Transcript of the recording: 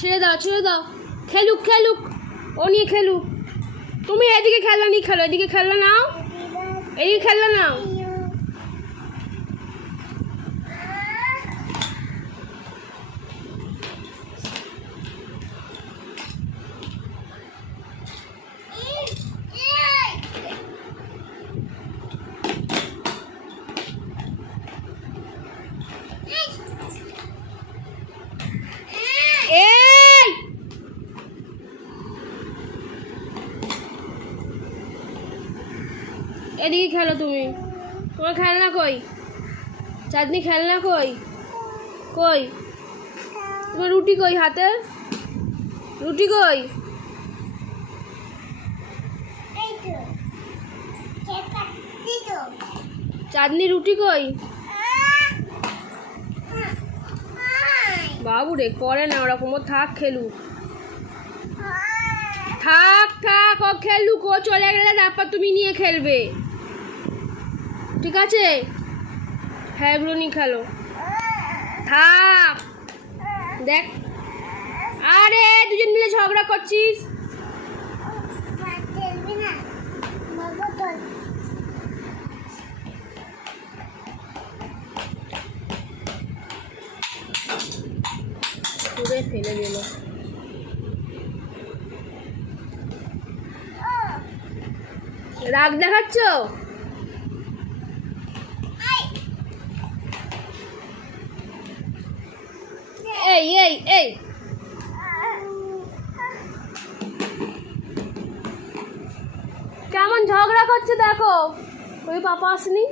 ছেড়ে দাও খেলুক খেলুক, ও নিয়ে খেলুক। তুমি এদিকে খেলনা নিয়ে খেলো, এদিকে খেলনা নাও, এদিকে খেলনা নাও। এদিকে খেলো তুমি, তোমার খেলনা কই? চাঁদনি খেলনা কই? কই তোমার রুটি কই? হাতের রুটি কই? চাঁদনি রুটি কই? বাবু রে করে না ওরকম, ও থাক খেলুক, থাক ও খেলুক, ও চলে গেলে তারপর তুমি নিয়ে খেলবে, ঠিক আছে? হ্যাঁ এগুলো নিয়ে খেলো, থাক। দেখ, আরে দুজন মিলে ঝগড়া করছিস। ফেলে দিল। রাগ দেখাচ্ছ? এই এই এই কেমন ঝগড়া করছে দেখো, ওই পাপা আসেনি।